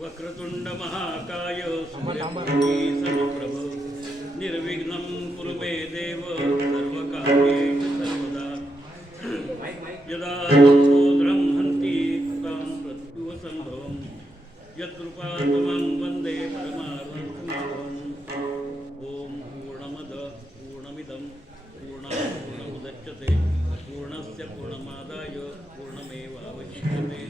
वक्रतुंड महाकाय समप्रभ निर्विघ्नं कुरु मे देव सर्वकार्येषु सर्वदा यदा सोदरं हन्ति तां प्रत्युसम्भवं यत्कृपातमं वन्दे परमार्थमाधवम् ॐ पूर्णमद पूर्णमिदं पूर्णात् पूर्णमुदच्यते पूर्णस्य पूर्णमादाय पूर्णमेवावशिष्यते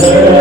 Jai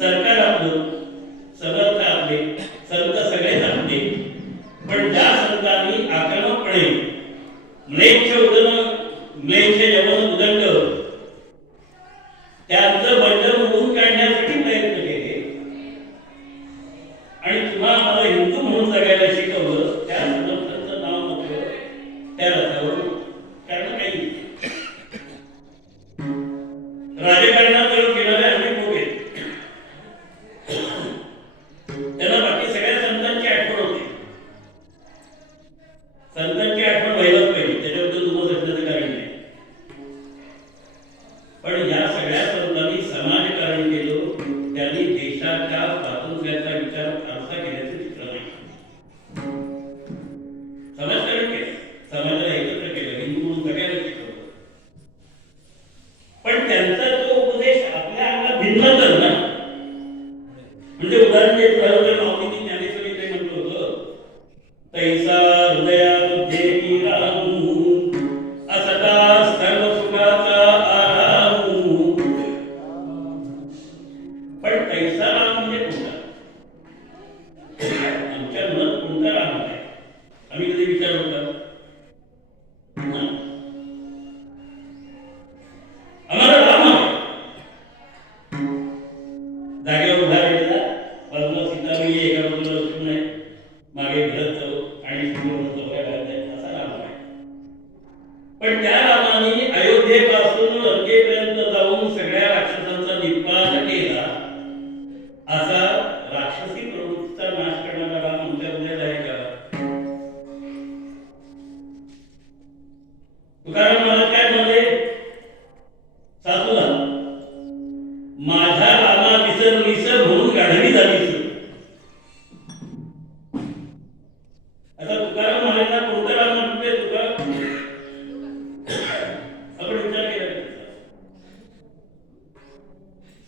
सरकार साधू समर्थ आपले संत सगळेच आपले, पण ज्या संतांनी आक्रमकपणे म्लेच्छ यवन उदंड त्यांचं बंधन उडवून काढण्यासाठी प्रयत्न केले आणि तुम्हा आम्हाला हिंदू म्हणून जगायला शिकवलं, त्या समर्थांचं नाव नको त्या रथावर, कारण काही राजकारणात गेणारे अनेक लोक आहेत, त्यांना बाकी सगळ्या संतांची आठवण होती. संतांची आठवण व्हायलाच पाहिजे, त्याच्याबद्दल तुम्हाला असण्याचं कारण नाही. पण या सगळ्या संतांनी समाजकारण केलं, त्यांनी देशाच्या स्वातंत्र्याचा विचार फारसा केल्याचं चित्र नाही. समाजकारण केलं, समाजाला एकत्र केलं, हिंदू म्हणून सगळ्यांना शिकवलं. पण त्यांचा तो उपदेश आपल्या अंगात भिन्न कर ना. म्हणजे उदाहरण देत राहिलं तर माऊलींनी ज्ञानेश्वरी ते म्हटलं होतं, तैसा हृदया बुद्धेनी राहू असता सर्व सुखाचा आरामू. पण तैसा राम म्हणजे कोणता? आमच्या मनात कोणता राम आहे आम्ही कधी विचार होता? आम्हाला राम आहे जागेवर उभा राहिलेला, बाजूला सीताबाई एका बाजूला लक्ष्मण आहे, मागे भरत आणि असा राम आहे. पण त्या रामाने अयोध्येपासून लंकेपर्यंत जाऊन सगळ्या राक्षसांचा निपात केला. असा राक्षसी प्रवृत्तीचा नाश करणारा राम आमच्या हृदयात आहे का? तुकाराम महाराज काय म्हणाले सासूला, माझ्या रामा विसरलीस म्हणून गाढवी झालीस. आता तुकाराम महाराजांना कोणता राम म्हणते? तुका आपण विचार केला,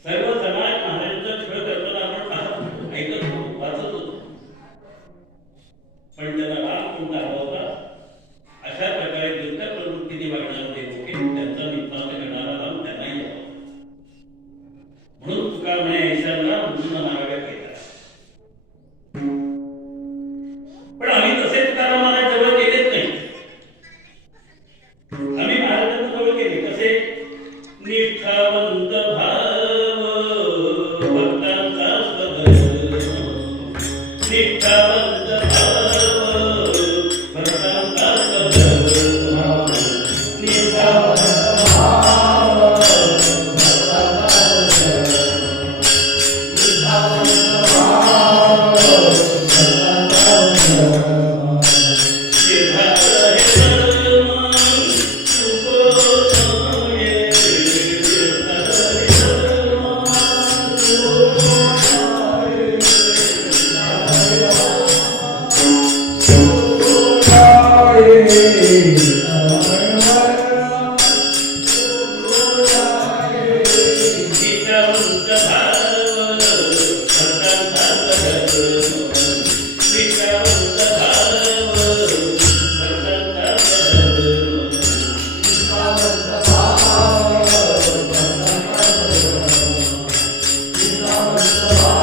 सर्व समाज महाराजांचा छळ करताना आपण पाहत ऐकत होतो, वाचत होतो, पण त्यांना राम कोणता हवा होता? अशा प्रकारे दुष्ट प्रवृत्तीने वागणारे लोक त्यांचा निपात करणारा राम त्यांनाही हवा. म्हणून तुका म्हणे ऐशाला म्हणून मागाव्या केला. पण आम्ही तसे तुकाराम महाराज जवळ केलेच नाही. आम्ही महाराजांच्या जवळ केले कसे? निष्ठावंत भाव भक्तांचा स्वधर्म, निष्ठावंत भाव भक्तांचा स्वधर्म, निष्ठावंत Bye.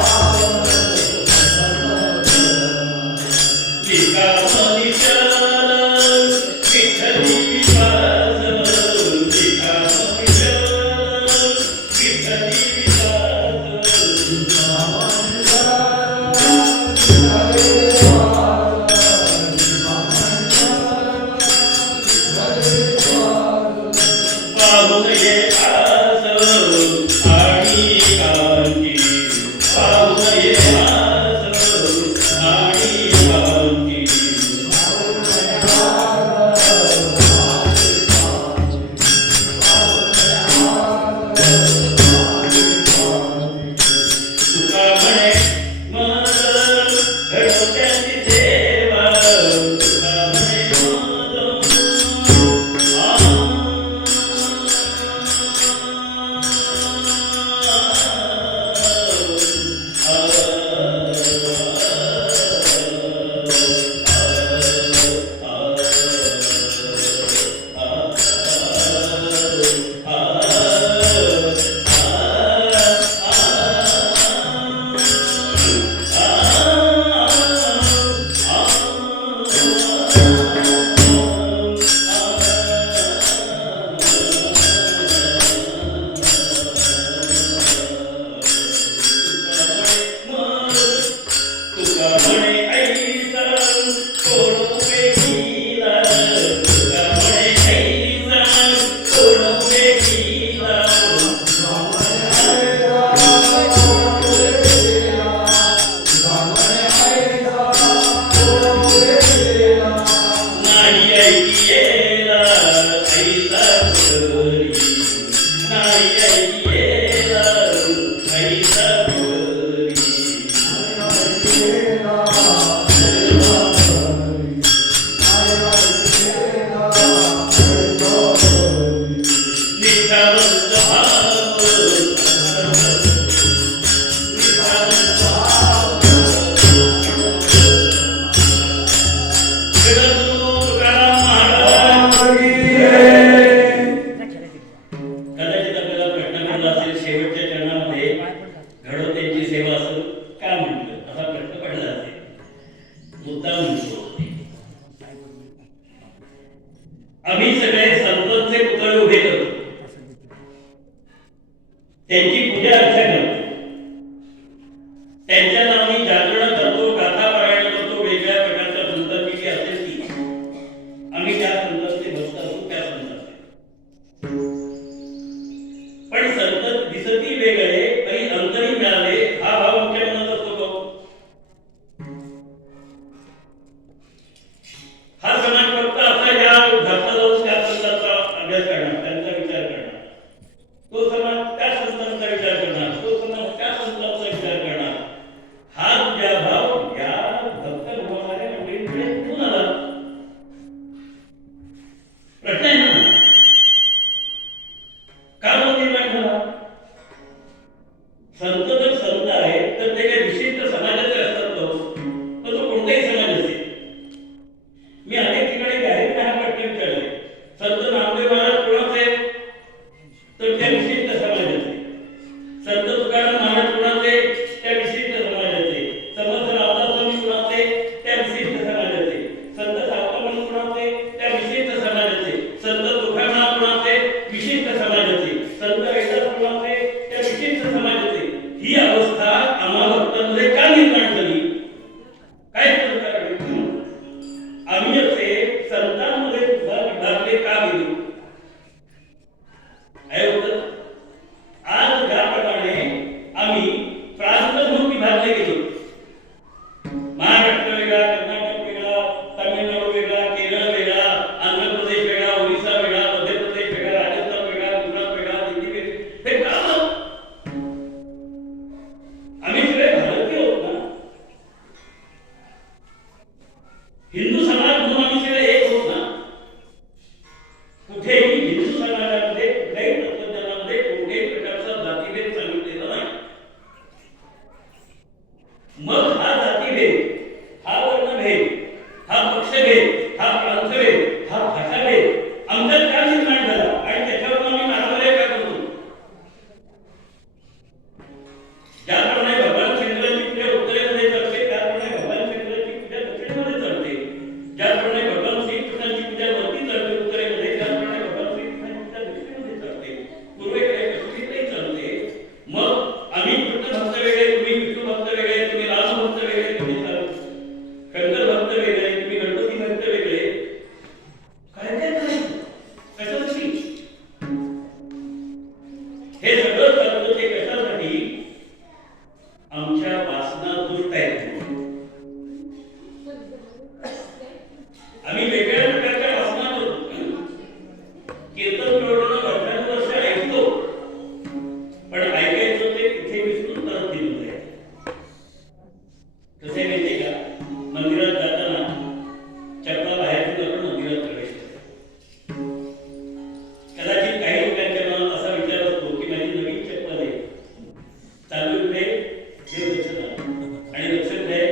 सेवा असं का म्हटलं असा प्रश्न पडला असेल. मुद्दा म्हणतो आम्ही सगळे संतांचे पुतळे उभे करतो, त्यांची पूजा अर्चा करतो, त्यांच्या नावाने जागरण करतो, गाथा पारायण करतो, वेगळ्या प्रकारच्या संतांची जी असेल ती आम्ही त्या संतांचे भक्त असू, त्या संतांचे. पण संत दिसती वेगळे काही अंतरी मिळाले हा भाव आमच्या मनात असतो का? हा समाज फक्त असा या घातला जाऊन त्या संतांचा अभ्यास करणार, त्यांचा विचार करणार, तो समाज त्या संतांचा विचार करणार, तो समाज त्या संतांचा विचार करणार. हा तुझ्या भाव या भक्त भावणाऱ्या मंडळींकडे कुठून आला? प्रश्न आहे ना, का निर्माण झाला? संत जर संत आहेत तर ते काही विशिष्ट समाजाचे असतात तो कोणताही समाज असेल. मी अनेक ठिकाणी जाहीर हा प्रश्न विचारले, संत नामदेव महाराज कोणाचे? तर त्या विशिष्ट समाजाचे. संत तुकाराम महाराज कोणाचे? त्या विशिष्ट समाजाचे. समर्थ रामदास स्वामी कोणाचे? त्या विशिष्ट समाजाचे. संत सावकाराम कोणाचे? त्या विशिष्ट समाजाचे. संत तुकाराम कोणाचे? विशिष्ट समाजाचे. संत रविदास कोणाचे? त्या विशिष्ट समाजाचे. ही अवस्था आम्हा भक्तांमध्ये का निर्माण झाली? काय आम्ही असे संतांमध्ये विभागले का गेलो? आज ज्याप्रमाणे आम्ही प्रांत म्हणून विभागले गेलो, महाराष्ट्र वेगळा, कर्नाटक वेगळा, तामिळनाडू वेगळा, केरळ वेगळा, आंध्र प्रदेश वेगळा, ओरिसा वेगळा, मध्य प्रदेश वेगळा, राजस्थान वेगळा, गुजरात वेगळा, दिल्ली वेगळी, हे का? आम्ही सगळे भारतीय होत ना. हिंदू समाज म्हणून आम्ही सगळे एक होत ना. कुठेही हिंदू समाजामध्ये कुठल्याही तत्वज्ञानामध्ये कोणत्याही प्रकारचा जातीभेद सांगितलेला नाही. मग हा जातीभेद, हा वर्णभेद, हा पक्षभेद, हा प्रांतभेद, हा भाषाभेद आमच्यात का निर्माण झाला आणि त्याच्यावर आम्ही मारामाऱ्या का करतो? ज्याप्रमाणे भगवान शंकराची पूजा उत्तरेमध्ये चालते त्याप्रमाणे भगवान शंकराची पूजा दक्षिणेमध्ये चालते. ज्याप्रमाणे भगवान श्रीकृष्णाची पूजा वरती चालते उत्तरेमध्ये, त्याप्रमाणे भगवान श्रीकृष्णाची पूजा दक्षिणेमध्ये चालते, पूर्वेकडे पश्चिमेकडे चालते. मग आम्ही कृष्ण भक्त वेगळे, तुम्ही विष्णू भक्त वेगळे, तुम्ही राम भक्त वेगळे, तुम्ही शंकर भक्त वेगळे, तुम्ही गणपती भक्त वेगळे. काय काय नाही कशासाठी? हे सगळं चालतं ते कशासाठी? आमच्या वासना दुष्ट आहेत. आम्ही वेगळ्या प्रकारच्या वासना करतो. कीर्तन प्रवचन वर्षानुवर्ष ऐकतो, पण ऐकायचं ते कुठे विसरून परत दिलं आहे. कसे माहिती का? मंदिरात जाताना चप्पा बाहेर ठेवून आपण मंदिरात प्रवेश करतो. कदाचित काही लोकांच्या मनात असा विचार असतो की माझी नवीन चप्पल आहे, चालू इकडे देवदर्शनाला आणि लक्ष द्याय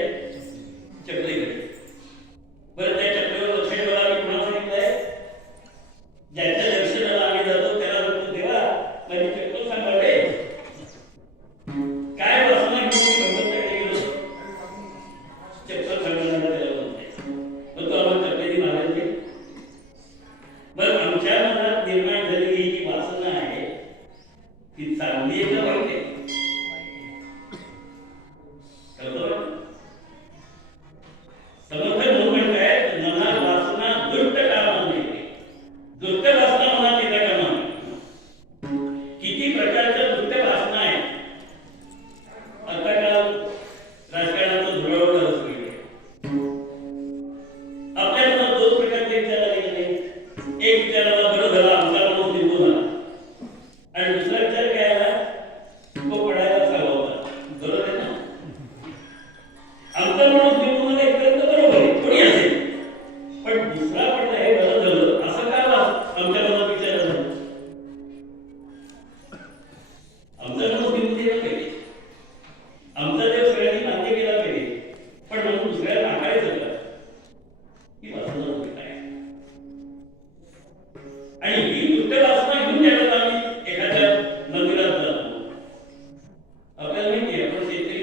चपलीकडे. बरं, त्या चपलीवर लक्ष ठेवा. आम्ही पुन्हा सांगितलंय, ज्याच्या दर्शनाला आम्ही जातो त्याला म्हणतो देवा माझी चप्पल सांभाळले. काय वासना घेऊन भगवंताकडे गेलो? चप्पल सांभाळण्याला त्याला म्हणते. मग तो आम्हाला चपलेची मागेल ते. बरं, आमच्या मनात निर्माण झालेली ही जी वासना आहे ती चांगली आहे का वाईट आहे? समर्थ म्हणून म्हणतायत मनात वासना दुष्ट कामा नये. दुष्ट वासना मनात येता कामा नये. किती प्रकारच्या दुष्ट वासना आहेत. आता काल राजकारणाचं धुळवड असली, आपल्या मनात दोन प्रकारचे विचार आले गेले. एक विचाराला बरं झाला आमचा माणूस निघून आला, आणि दुसरा विचार काय आला? तो पडायला हवा होता. बरोबर आहे ना? आमचा माणूस निघून आला इतपर्यंत बरोबर आहे, कोणी असेल, पण दुसरा पडला हे बरं झालं असं का आमच्या मनात विचार आला? आमचा माणूस निघून गेला पाहिजे, आमचा देव सगळ्यांनी मान्य केला पाहिजे, पण म्हणून दुसऱ्याला नाकारायचं का? ही वासना होती काय? आणि ही दुष्ट वासना घेऊन ज्यावेळेला आम्ही एखाद्या मंदिरात जातो, आपल्याला माहिती आहे आपण शेतकरी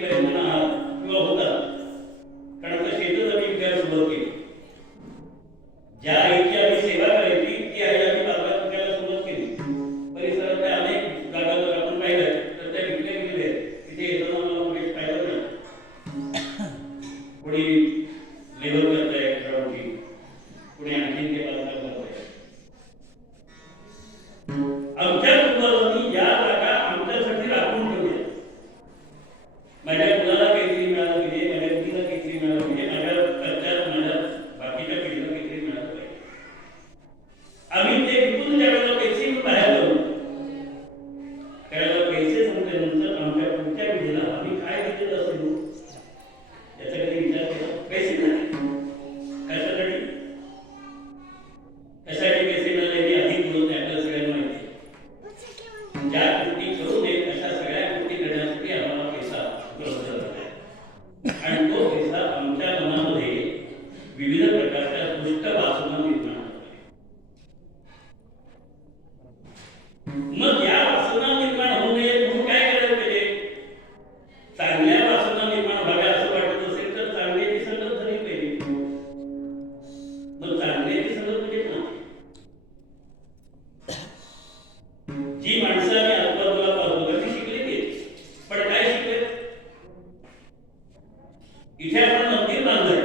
इथे आपण मंदिर बांधलंय,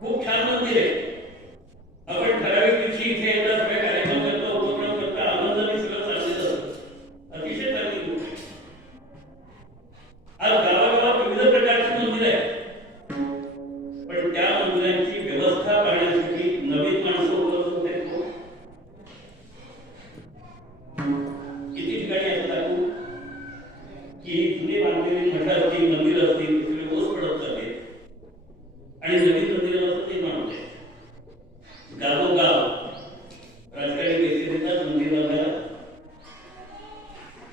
खूप छान मंदिर आहे. आपण ठराविक दिवशी इथे एकदा सगळे कार्यक्रम करतो, उपक्रम करतो, आनंदाने सगळं चाललेलं असतं. अतिशय चांगली गोष्ट आहे. आज गावागावात विविध प्रकारची मंदिर आहेत, पण त्या मंदिरांची व्यवस्था पाहण्यासाठी नवीन माणसं उपलब्ध होत आहेत. किती ठिकाणी असं दाखवू की जुने बांधलेली मठ असतील, मंदिर असतील, सगळे ओस पडत जाते आणि नवीन मंदिराचं ते मानते. गावोगाव राजकारणी पैसे देतात मंदिर बांधायला,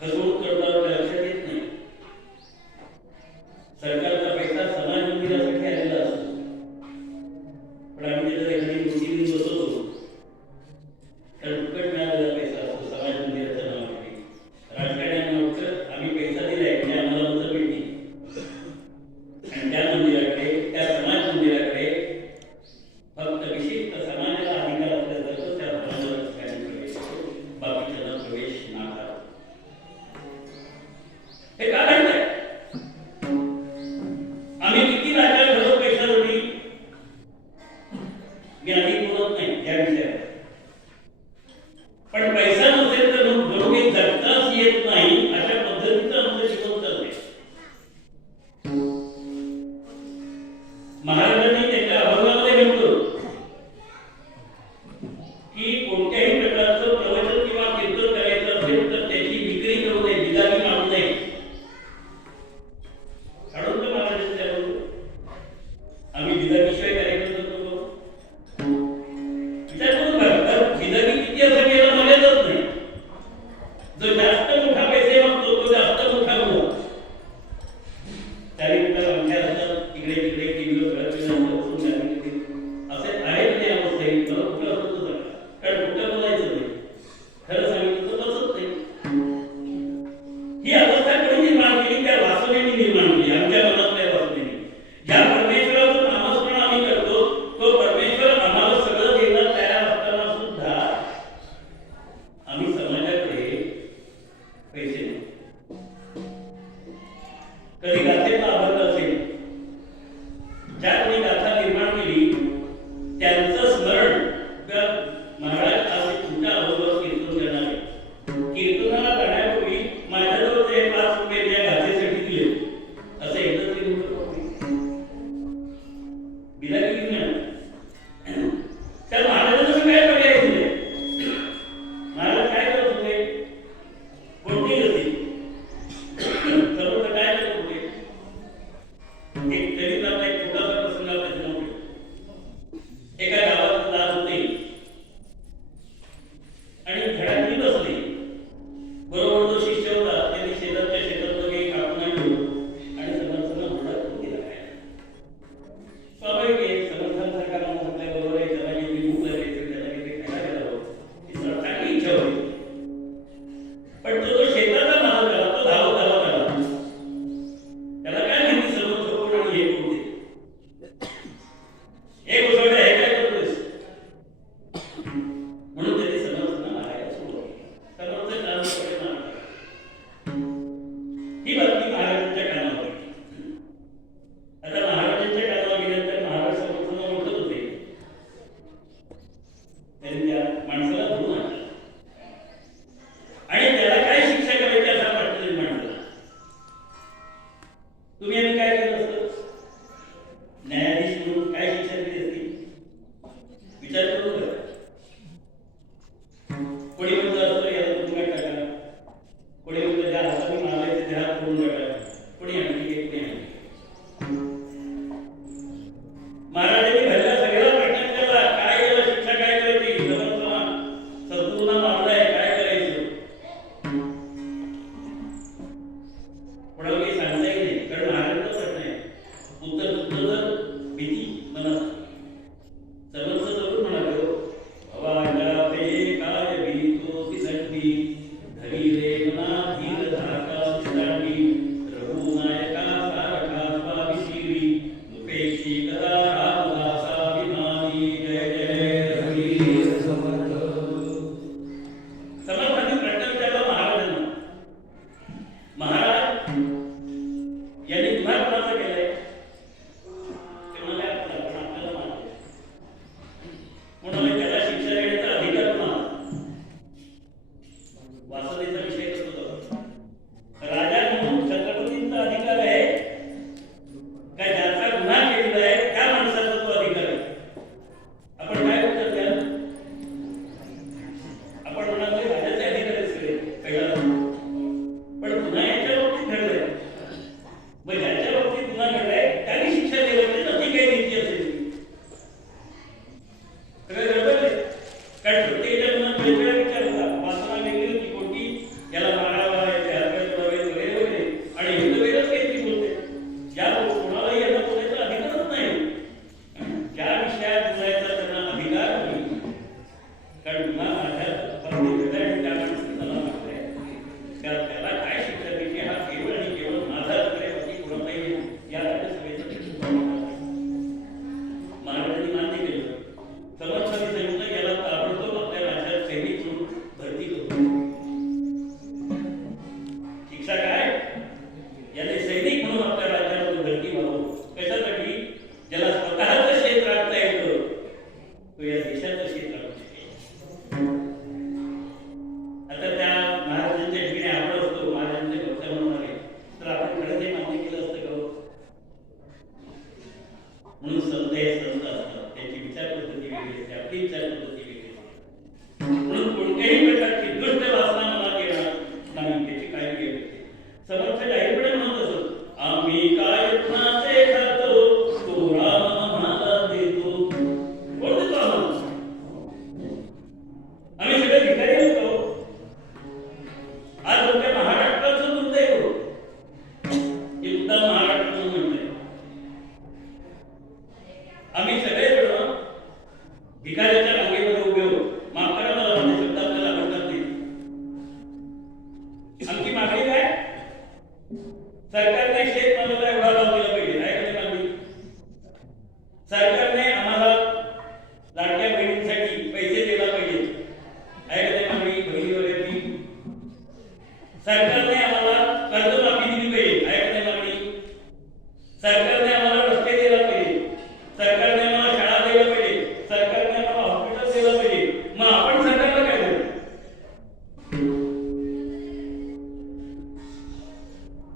फसवणूक करतात, लक्षात येत नाही. सरकारचा पैसा समाज मंदिरासाठी आलेला असतो, पण आम्ही त्याच्यात एखादी गोष्टी घेऊन बसवतो, कारण फुकट मिळालेला पैसा असतो समाज मंदिराच्या नावासाठी. राजकारण्यांना वाटतं आम्ही पैसा दिलाय म्हणजे आम्हाला मतं मिळतील, आणि त्या मंदिराकडे, त्या समाज मंदिराकडे फक्त विशिष्ट समाजाला अधिकार असल्यासारखं त्या समाजाला प्रवेश होतो, बाकीच्यांना प्रवेश नाकार. हे का घडलंय? आम्ही किती राजकारण ठरवतो पैशासाठी, मी आधी बोलत नाही त्या विषयावर, पण पैसा नसेल तर घरोघरी जगताच येत नाही, अशा पद्धतीचं आमचं जीवन चाललंय. महाराजांनी त्याच्या अभंगामध्ये म्हटलं की कोणत्याही प्रकारचं प्रवचन किंवा कीर्तन करायचं असेल तर त्याची विक्री करू नये, बिदागी मानू नये. काढून तर महाराजांच्या आम्ही बिदागीशिवाय कार्यक्रम करतो. विचार करून बघा, बिदागी किती असं केलं मर्यादाच नाही. जो जास्त मोठा पैसे मागतो तो जास्त मोठा गुन्हा. त्याने कुठला अंगठ्या असतात, इकडे तिकडे टीव्हीवर बसून असे आहेत नाही अवस्था. मला कुठलं असतं सांगा, कारण कुठलं बोलायचं नाही, खरं सांगितलं तर बसत नाही. ही अवस्था कोणी निर्माण केली? त्या वासनेने निर्माण केली, आमच्या मनातल्या वासनेने. ज्या परमेश्वराचं नामस्मरण आम्ही करतो तो परमेश्वर आम्हाला सगळं द्यायला तयार असताना सुद्धा आम्ही समाजाकडे पैसे नाही. कधी गातेला अभंग असेल सरकारने आम्हाला लाडक्या बहिणींसाठी पैसे द्यायला पाहिजे, ऐकते मागणी बहिणी वगैरे. सरकारने आम्हाला कर्जमाफी दिली पाहिजे, ऐकते मागणी. सरकारने आम्हाला रस्ते द्यायला पाहिजे, सरकारने आम्हाला शाळा द्यायला पाहिजे, सरकारने आम्हाला हॉस्पिटल द्यायला पाहिजे. मग आपण सरकारला काय देऊ?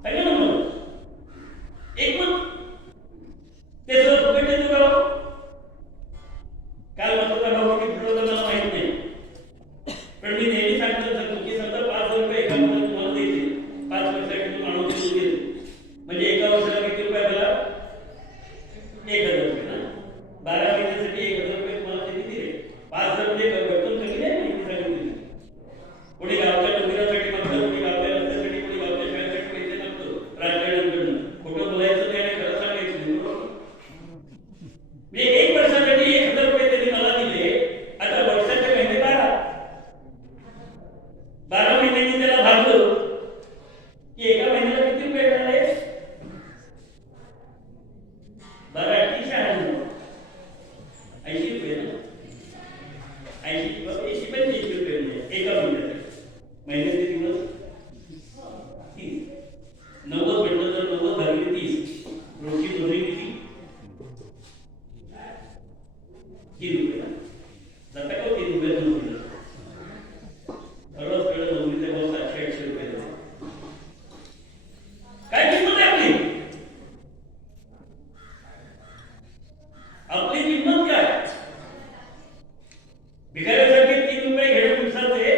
आहे ना मग एक मग ते सर फुकट देतो का? काल मताचा भाव किती ठरवलं मला माहित नाही, पण मी नेहमी सांगतो की समजा 5,000 रुपये एका महिन्यात तुम्हाला द्यायचे, 5 वर्षासाठी तुम्ही माणूस दिले म्हणजे एका वर्षाला किती रुपये झाला? 1,000 रुपये ना. 12 महिन्यासाठी 1,000 रुपये तुम्हाला त्यांनी दिले. 5,000 म्हणजे रक्कम कमी नाही, माहिती सांगितली. कोणी गावच्या मंदिरासाठी मागतं, कोणी गावच्या रस्त्यासाठी, कोणी गावच्या शाळेसाठी पैसे मागतं राजकारण्यांकडून. खोटं बोलायचं नाही आणि खरं सांगायचं नाही, बरोबर? मी 1 वर्षासाठी 1,000 रुपये त्यांनी मला दिले. आता वर्षाचे महिने 12 महिन्यांनी त्याला भागलं की एका महिन्याला किती रुपये मिळाले? 12 × 96 80 रुपये ना. 80 किंवा 80-85 रुपये म्हणजे एका महिन्यासाठी. महिन्याचे दिवस 30. 90 म्हटलं तर 90 भागिले 30 रोजची मजुरी किती? 3 रुपये ना. जाता का 3 रुपये मजुरी? रोज कळलं मजुरीचे भाव 700-800 रुपये झाले. काय किंमत आहे आपली? आपली किंमत काय? भिकाऱ्यासारखे 3 रुपये घेणं दिवसाचे,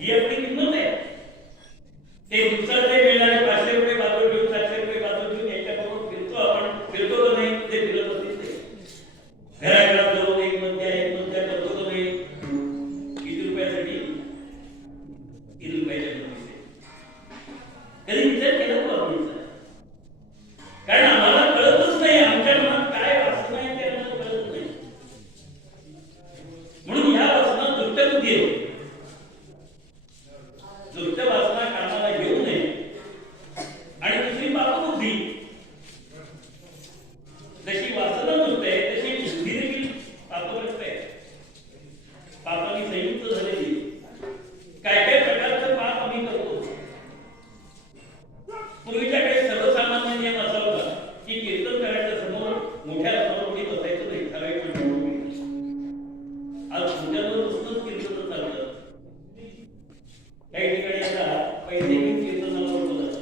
ही आपली किंमत आहे. ते दिवसाचे मिळणारे 500 रुपये बाजू ठेवून 700 रुपये बाजू ठेवून याच्याबरोबर फिरतो आपण. फिरतो का नाही? ते फिरत असतील ते. घराघरात जाऊन एक मध्या करतो का नाही? किती रुपयासाठी? 3 रुपयाच्या नोटीस. कधी विचार केला का आपण? कारण आम्हाला कळतच नाही, आमच्या मनात काय वासना आहे ते आम्हाला कळत नाही. म्हणून ह्या वासना दुष्टबुद्धी आहे. दुष्ट वासना कामाला घेऊ नये. आणि दुसरी पापबुद्धी. जशी वासना दुष्ट आहे तशी बुद्धी देखील पापग्रस्त आहे, पापाने संयुक्त झालेली. काय काय प्रकारचं पाप आम्ही करतो. पूर्वीच्या काळी सर्वसामान्य नियम असा होता की कीर्तन करायच्या समोर मोठ्या समोर बसायचं नाही, ठराविक वेळ. आज मोठ्यावर बसूनच कीर्तन चालतं. काही ठिकाणी आता पैसे घेऊन कीर्तनाला बोलवतात.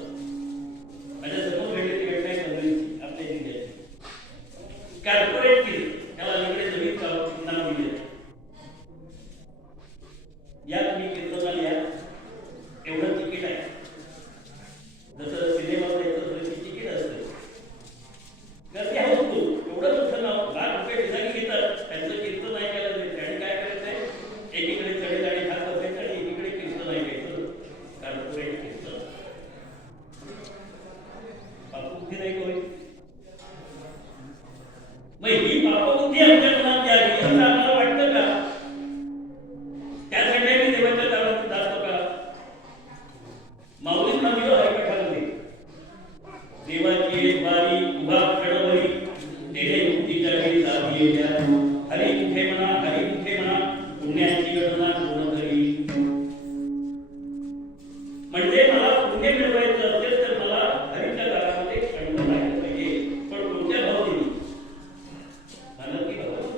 माझ्या समोर घडलेली घटना आहे पंढरीची, आपल्या जिल्ह्याची. कॉर्पोरेट कीर्तन, त्याला अलीकडे नवीन नाव दिले. या तुम्ही कीर्तनाला या, एवढं तिकीट आहे. जसं सिनेमात याचं तिकीट असतं. गर्दी होतो, एवढं मोठं नाव, लाख रुपये डिझाईन घेतात, त्यांचं कीर्तन ऐकायला जायचं. आणि काय करायचंय? एकीकडे चढेदाडी खात बसायचं आणि एकीकडे कीर्तन ऐकायचं. कॉर्पोरेट कीर्तन. पापबुद्धी नाही का होईल? मग ही पापबुद्धी आमच्या मनात यावी असं आम्हाला वाटतं का? त्यासाठी आम्ही देवाच्या दारात जातो का? माऊलींना दिलं आहे कथामध्ये, देवाची एक बारी उभा क्षणभरी, तेने मुक्तीच्या वेळी साधी येत्या. हरी मुखे म्हणा, हरी मुखे म्हणा, पुण्याची गणना पूर्ण करी. म्हणजे मला पुण्य मिळवायचं असेल तर मला हरीच्या दारामध्ये क्षणभर राहिलं पाहिजे. पण कोणत्या भावनेने? मला की भाव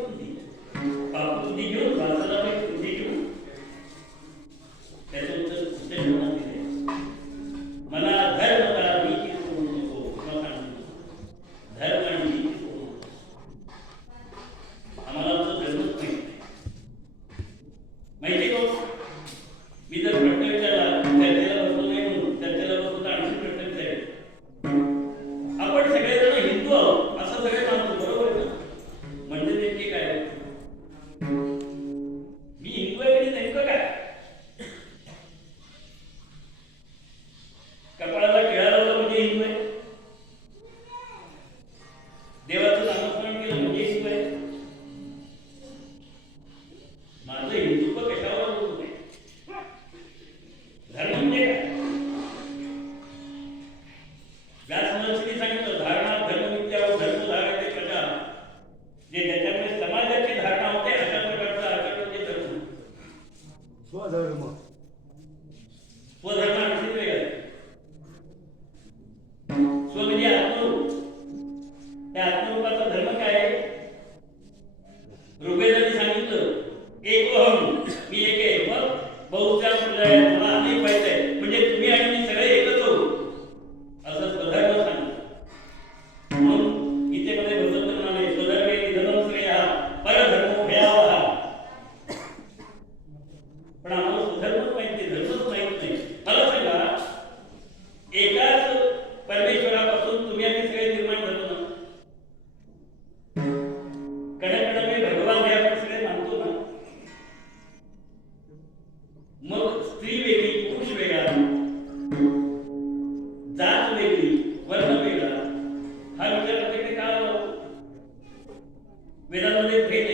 वेदांमध्ये भेद